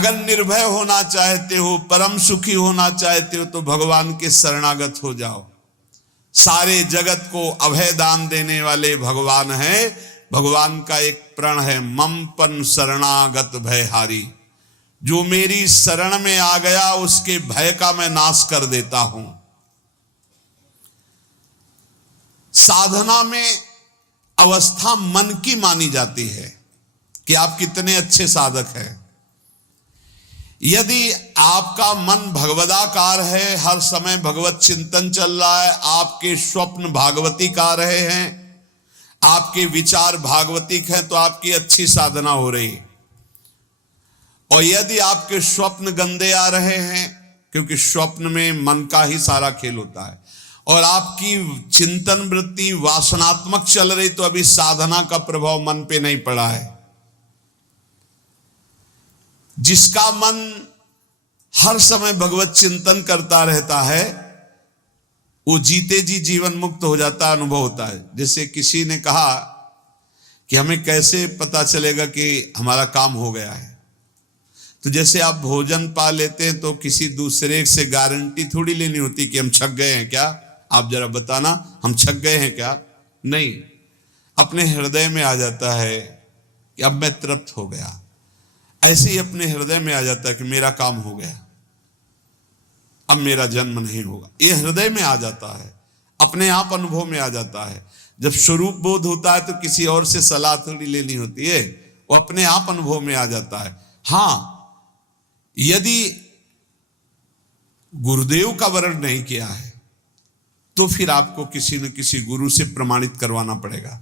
अगर निर्भय होना चाहते हो, परम सुखी होना चाहते हो, तो भगवान के शरणागत हो जाओ। सारे जगत को अभय दान देने वाले भगवान हैं। भगवान का एक प्रण है, ममपन शरणागत भयहारी। जो मेरी शरण में आ गया उसके भय का मैं नाश कर देता हूं। साधना में अवस्था मन की मानी जाती है कि आप कितने अच्छे साधक हैं। यदि आपका मन भगवदाकार है, हर समय भगवत चिंतन चल रहा है, आपके स्वप्न भागवती का रहे हैं, आपके विचार भागवतिक हैं, तो आपकी अच्छी साधना हो रही। और यदि आपके स्वप्न गंदे आ रहे हैं, क्योंकि स्वप्न में मन का ही सारा खेल होता है, और आपकी चिंतन वृत्ति वासनात्मक चल रही, तो अभी साधना का प्रभाव मन पे नहीं पड़ा है। जिसका मन हर समय भगवत चिंतन करता रहता है, वो जीते जी जीवन मुक्त हो जाता, अनुभव होता है। जैसे किसी ने कहा कि हमें कैसे पता चलेगा कि हमारा काम हो गया है, तो जैसे आप भोजन पा लेते हैं तो किसी दूसरे से गारंटी थोड़ी लेनी होती कि हम छक गए हैं क्या, आप जरा बताना हम छक गए हैं क्या। नहीं, अपने हृदय में आ जाता है कि अब मैं तृप्त हो गया। ऐसे ही अपने हृदय में आ जाता है कि मेरा काम हो गया, अब मेरा जन्म नहीं होगा। ये हृदय में आ जाता है, अपने आप अनुभव में आ जाता है। जब स्वरूप बोध होता है तो किसी और से सलाह थोड़ी लेनी होती है, वो अपने आप अनुभव में आ जाता है। हाँ, यदि गुरुदेव का वर्ण नहीं किया है तो फिर आपको किसी न किसी गुरु से प्रमाणित करवाना पड़ेगा।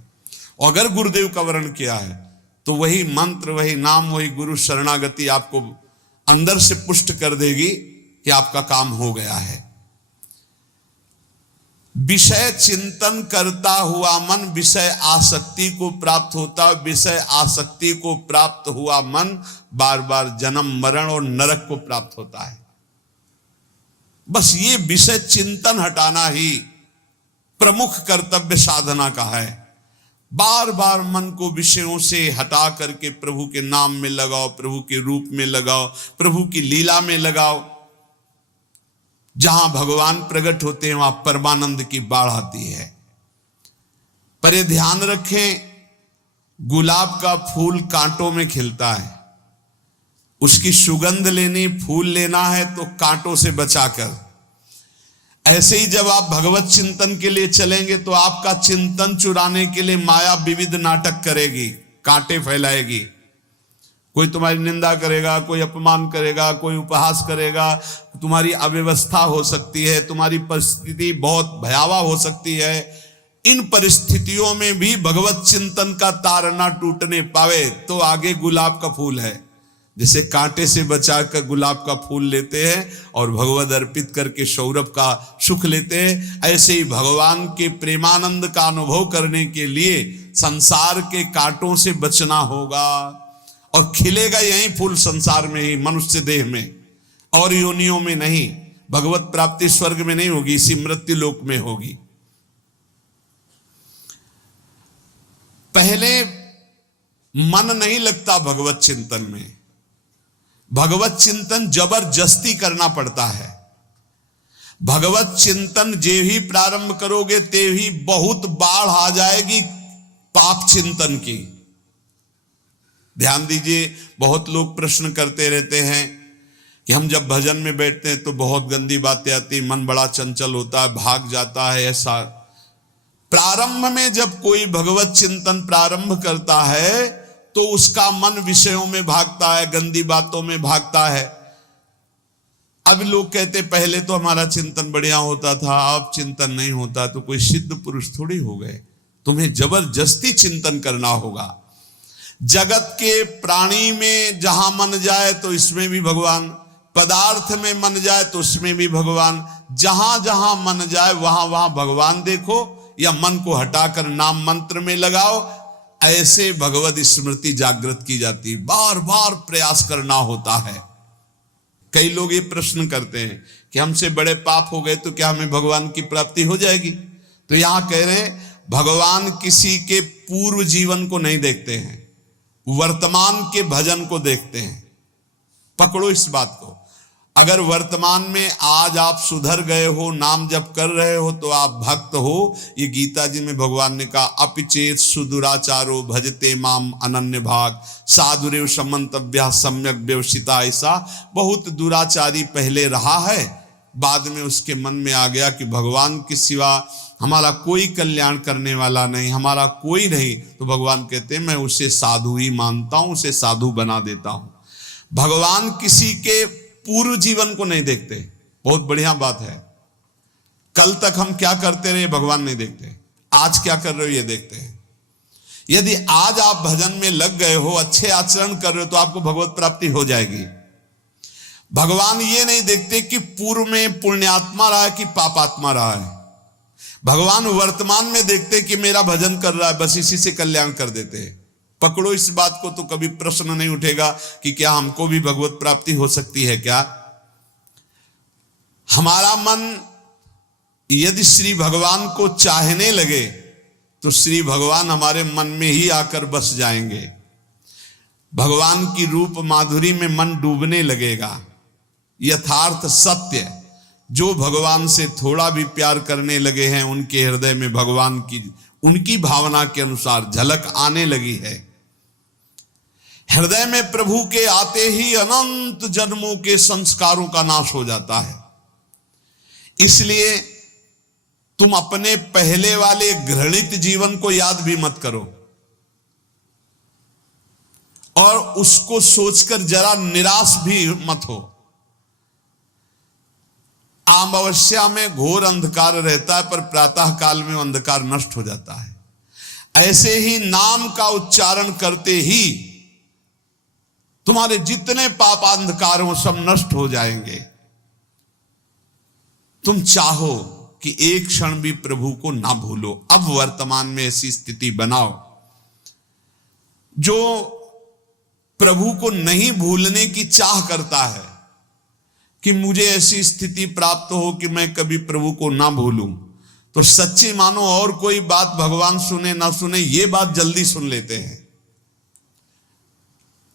अगर गुरुदेव का वर्ण किया है तो वही मंत्र, वही नाम, वही गुरु शरणागति आपको अंदर से पुष्ट कर देगी कि आपका काम हो गया है। विषय चिंतन करता हुआ मन विषय आसक्ति को प्राप्त होता, विषय आसक्ति को प्राप्त हुआ मन बार बार जन्म मरण और नरक को प्राप्त होता है। बस ये विषय चिंतन हटाना ही प्रमुख कर्तव्य साधना का है। बार बार मन को विषयों से हटा करके प्रभु के नाम में लगाओ, प्रभु के रूप में लगाओ, प्रभु की लीला में लगाओ। जहां भगवान प्रकट होते हैं वहां परमानंद की बाढ़ आती है। पर ये ध्यान रखें, गुलाब का फूल कांटों में खिलता है, उसकी सुगंध लेनी, फूल लेना है तो कांटों से बचाकर। ऐसे ही जब आप भगवत चिंतन के लिए चलेंगे तो आपका चिंतन चुराने के लिए माया विविध नाटक करेगी, कांटे फैलाएगी। कोई तुम्हारी निंदा करेगा, कोई अपमान करेगा, कोई उपहास करेगा, तुम्हारी अव्यवस्था हो सकती है, तुम्हारी परिस्थिति बहुत भयावह हो सकती है। इन परिस्थितियों में भी भगवत चिंतन का तार ना टूटने पावे तो आगे गुलाब का फूल है। जैसे कांटे से बचाकर गुलाब का फूल लेते हैं और भगवद अर्पित करके सौरभ का सुख लेते हैं, ऐसे ही भगवान के प्रेमानंद का अनुभव करने के लिए संसार के कांटों से बचना होगा। और खिलेगा यही फूल संसार में ही, मनुष्य देह में, और योनियों में नहीं। भगवत प्राप्ति स्वर्ग में नहीं होगी, इसी मृत्यु लोक में होगी। पहले मन नहीं लगता भगवत चिंतन में, भगवत चिंतन जबरदस्ती करना पड़ता है। भगवत चिंतन जे ही प्रारंभ करोगे ते ही बहुत बाढ़ आ जाएगी पाप चिंतन की। ध्यान दीजिए, बहुत लोग प्रश्न करते रहते हैं कि हम जब भजन में बैठते हैं तो बहुत गंदी बातें आती, मन बड़ा चंचल होता है, भाग जाता है। ऐसा प्रारंभ में जब कोई भगवत चिंतन प्रारंभ करता है तो उसका मन विषयों में भागता है, गंदी बातों में भागता है। अब लोग कहते पहले तो हमारा चिंतन बढ़िया होता था, अब चिंतन नहीं होता। तो कोई सिद्ध पुरुष थोड़ी हो गए, तुम्हें जबरदस्ती चिंतन करना होगा। जगत के प्राणी में जहां मन जाए तो इसमें भी भगवान, पदार्थ में मन जाए तो उसमें भी भगवान। जहां जहां मन जाए वहां वहां भगवान देखो, या मन को हटाकर नाम मंत्र में लगाओ। ऐसे भगवत स्मृति जागृत की जाती, बार बार प्रयास करना होता है। कई लोग ये प्रश्न करते हैं कि हमसे बड़े पाप हो गए तो क्या हमें भगवान की प्राप्ति हो जाएगी? तो यहां कह रहे हैं भगवान किसी के पूर्व जीवन को नहीं देखते हैं, वर्तमान के भजन को देखते हैं। पकड़ो इस बात को। अगर वर्तमान में आज आप सुधर गए हो, नाम जप कर रहे हो, तो आप भक्त हो। ये गीता जी में भगवान ने कहा, अपिचेत सुदुराचारो भजते माम अनन्य भाग साधुरेव समंतव्या सम्यक व्यवसिता। ऐसा बहुत दुराचारी पहले रहा है, बाद में उसके मन में आ गया कि भगवान के सिवा हमारा कोई कल्याण करने वाला नहीं, हमारा कोई नहीं, तो भगवान कहते हैं मैं उसे साधु ही मानता हूं, उसे साधु बना देता हूं। भगवान किसी के पूर्व जीवन को नहीं देखते। बहुत बढ़िया बात है। कल तक हम क्या करते रहे भगवान नहीं देखते, आज क्या कर रहे हो ये देखते हैं। यदि आज आप भजन में लग गए हो, अच्छे आचरण कर रहे हो, तो आपको भगवत प्राप्ति हो जाएगी। भगवान ये नहीं देखते कि पूर्व में पुण्यात्मा रहा है कि पापात्मा रहा है। भगवान वर्तमान में देखते कि मेरा भजन कर रहा है, बस इसी से कल्याण कर देते हैं। पकड़ो इस बात को, तो कभी प्रश्न नहीं उठेगा कि क्या हमको भी भगवत प्राप्ति हो सकती है क्या। हमारा मन यदि श्री भगवान को चाहने लगे तो श्री भगवान हमारे मन में ही आकर बस जाएंगे। भगवान की रूप माधुरी में मन डूबने लगेगा। यथार्थ सत्य, जो भगवान से थोड़ा भी प्यार करने लगे हैं, उनके हृदय में भगवान की उनकी भावना के अनुसार झलक आने लगी है। हृदय में प्रभु के आते ही अनंत जन्मों के संस्कारों का नाश हो जाता है। इसलिए तुम अपने पहले वाले घृणित जीवन को याद भी मत करो और उसको सोचकर जरा निराश भी मत हो। अमावस्या में घोर अंधकार रहता है, पर प्रातः काल में अंधकार नष्ट हो जाता है। ऐसे ही नाम का उच्चारण करते ही तुम्हारे जितने पाप अंधकार हो सब नष्ट हो जाएंगे। तुम चाहो कि एक क्षण भी प्रभु को ना भूलो। अब वर्तमान में ऐसी स्थिति बनाओ। जो प्रभु को नहीं भूलने की चाह करता है कि मुझे ऐसी स्थिति प्राप्त हो कि मैं कभी प्रभु को ना भूलूं, तो सच्ची मानो और कोई बात भगवान सुने ना सुने, ये बात जल्दी सुन लेते हैं।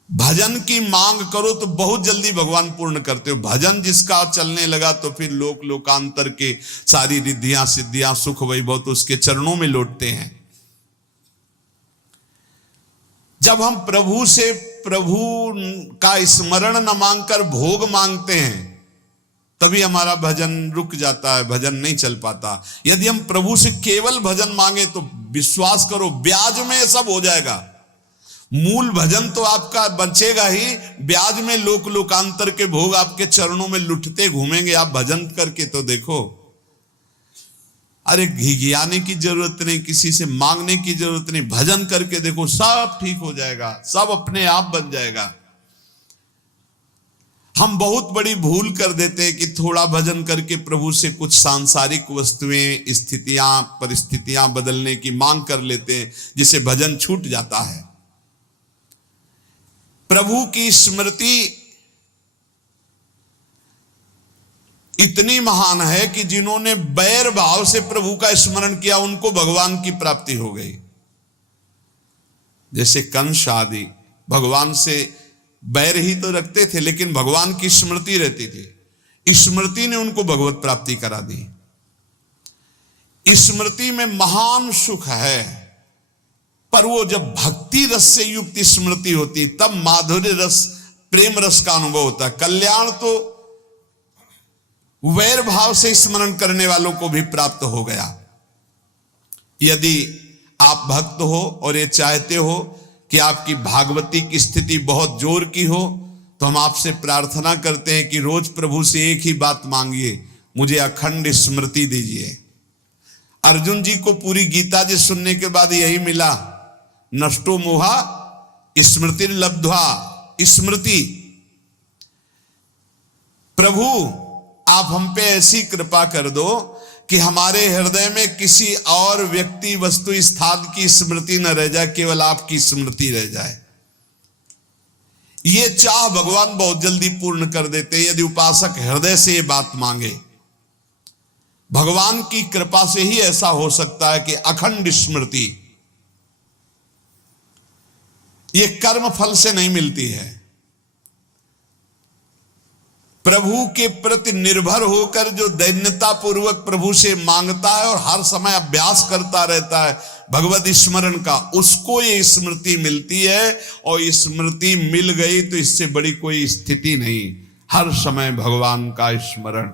भजन की मांग करो तो बहुत जल्दी भगवान पूर्ण करते हो। भजन जिसका चलने लगा तो फिर लोकांतर के सारी रिद्धियां सिद्धियां सुख वैभव तो उसके चरणों में लौटते हैं। जब हम प्रभु से प्रभु का स्मरण न मांगकर भोग मांगते हैं, तभी हमारा भजन रुक जाता है, भजन नहीं चल पाता। यदि हम प्रभु से केवल भजन मांगे तो विश्वास करो ब्याज में सब हो जाएगा। मूल भजन तो आपका बचेगा ही, ब्याज में लोकांतर के भोग आपके चरणों में लुटते घूमेंगे। आप भजन करके तो देखो। अरे घिघियाने की जरूरत नहीं, किसी से मांगने की जरूरत नहीं, भजन करके देखो, सब ठीक हो जाएगा, सब अपने आप बन जाएगा। हम बहुत बड़ी भूल कर देते हैं कि थोड़ा भजन करके प्रभु से कुछ सांसारिक वस्तुएं, स्थितियां, परिस्थितियां बदलने की मांग कर लेते हैं, जिससे भजन छूट जाता है। प्रभु की स्मृति इतनी महान है कि जिन्होंने बैर भाव से प्रभु का स्मरण किया उनको भगवान की प्राप्ति हो गई। जैसे कंस आदि भगवान से बैर ही तो रखते थे, लेकिन भगवान की स्मृति रहती थी। स्मृति ने उनको भगवत प्राप्ति करा दी। स्मृति में महान सुख है, पर वो जब भक्ति रस से युक्त स्मृति होती तब माधुर्य रस, प्रेम रस का अनुभव होता है। कल्याण तो वैर भाव से स्मरण करने वालों को भी प्राप्त हो गया। यदि आप भक्त हो और ये चाहते हो कि आपकी भागवती की स्थिति बहुत जोर की हो, तो हम आपसे प्रार्थना करते हैं कि रोज प्रभु से एक ही बात मांगिए, मुझे अखंड स्मृति दीजिए। अर्जुन जी को पूरी गीता जी सुनने के बाद यही मिला, नष्टो मोहा स्मृति लब्ध्वा। स्मृति, प्रभु आप हम पे ऐसी कृपा कर दो कि हमारे हृदय में किसी और व्यक्ति, वस्तु, स्थान की स्मृति न रह जाए, केवल आपकी स्मृति रह जाए। ये चाह भगवान बहुत जल्दी पूर्ण कर देते हैं, यदि उपासक हृदय से ये बात मांगे। भगवान की कृपा से ही ऐसा हो सकता है कि अखंड स्मृति, ये कर्म फल से नहीं मिलती है। प्रभु के प्रति निर्भर होकर जो दैन्यता पूर्वक प्रभु से मांगता है और हर समय अभ्यास करता रहता है भगवत स्मरण का, उसको ये स्मृति मिलती है। और स्मृति मिल गई तो इससे बड़ी कोई स्थिति नहीं, हर समय भगवान का स्मरण।